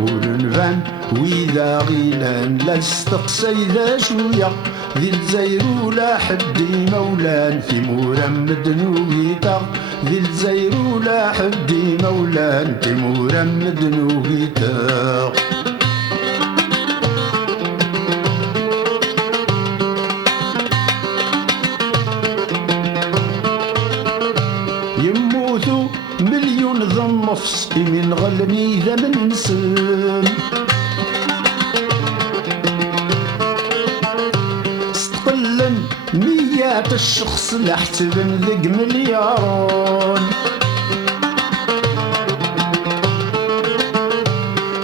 ورنفان وإذا غيلان لا نستقسي ذا شوية ذي الجزائر ولا حدي مولان في مرمد نوغيتا ذي الجزائر ولا حدي مولان في مرمد نوغيتا يموتوا مليون ذا النفس من غلني ذا من نسم استقلا ميات الشخص لحتبن ذق مليارون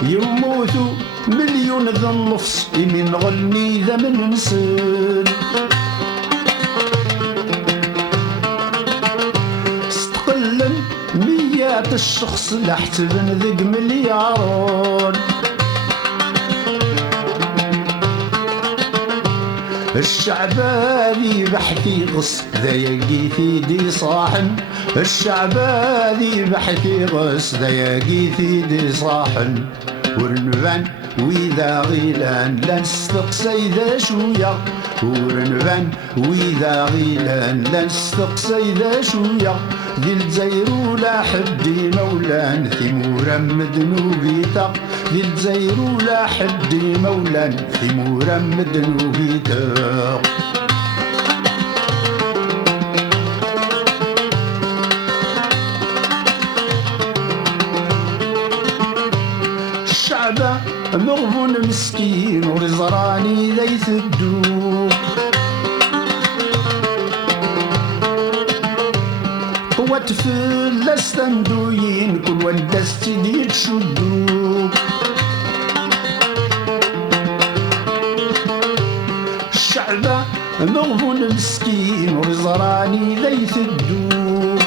يموتوا مليون ذا النفس من غلني ذا من نسم ميات الشخص لحتبن ذق مليارون الشعب ذي بحثي غص ذا يلقي في دي صاحن الشعب ذي بحثي غص ذا يلقي في دي صاحن ورنفان وإذا غيلان لا نستقسي ذا شوية ورنفان وإذا غيلان لا نستقسي ذا شوية ذي الجزائر ولا حدي مولان في مرمد نوبيتا ذي الجزائر ولا حدي مولان في مرمد نوبيتا الشعب مغبون مسكين ورزراني ليث الدوب وتفل استندوين كل ولد استدي تشدوب الشعب مغبون مسكين ورزراني ليث الدوب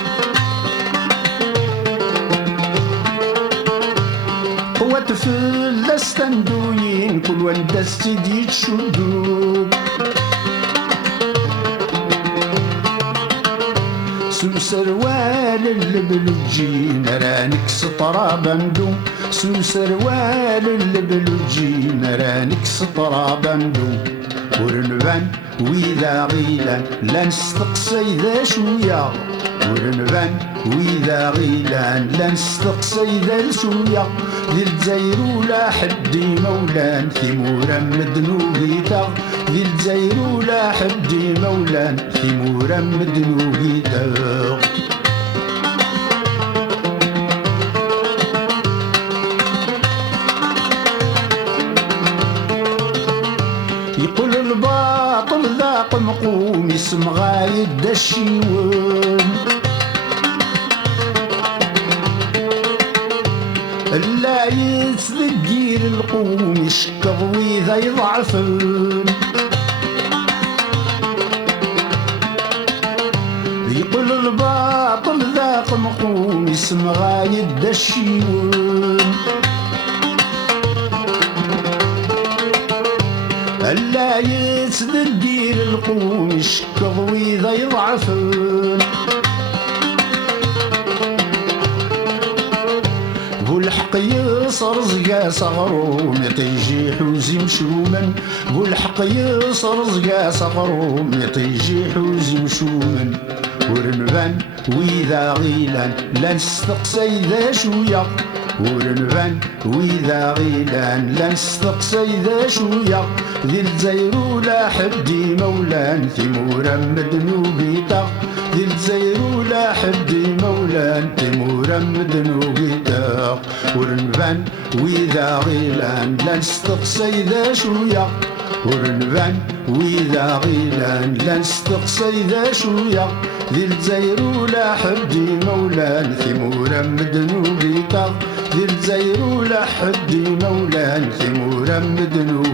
وتفل استندوين كل ولد استدي تشدوب سروال البلوجين رانك سطرا بندو سروال البلوجين رانك سطرا بندو ورنفان وإذا غيلان لا نستقسي ذا شوية ورنفان وإذا غيلان لا نستقسي ذا شوية ذي الجزائر ولا حدي مولان في مرمد نوبيتا ذي الجزائر ولا حدي مولان في مرمد نوبيتا يقول الباطل ذاق مقوم اسم غايد الشيوان لا يتذكير القوم يشكض وإذا يضعفن يقول الباطل ذاق مقوم اسم غايد الشيوان لا يتذكير القوم يشكض وإذا يضعفن والحق يصر زقا صغروم يطيجي حوزي مشومن والحق يصر زقا صغروم يطيجي حوزي مشومن ورنفان وإذا غيلان لا نستقسي ذا شوية ورنفان وإذا غيلان لا نستقسي ذا شوية ذي الجزائر ولا حدي مولان في مرمد نوبيتا ذي الجزائر ولا حدي مولان في مرمد نوبيتا ورنفان وإذا غيلان لا نستقسي ذا شوية ورنفان وإذا غيلان لا نستقسي ذا شوية ذي الجزائر ولا حدي مولان في مرمد نوبيتا ذي الجزائر ولا حدي مولان في مرمد نوبيتا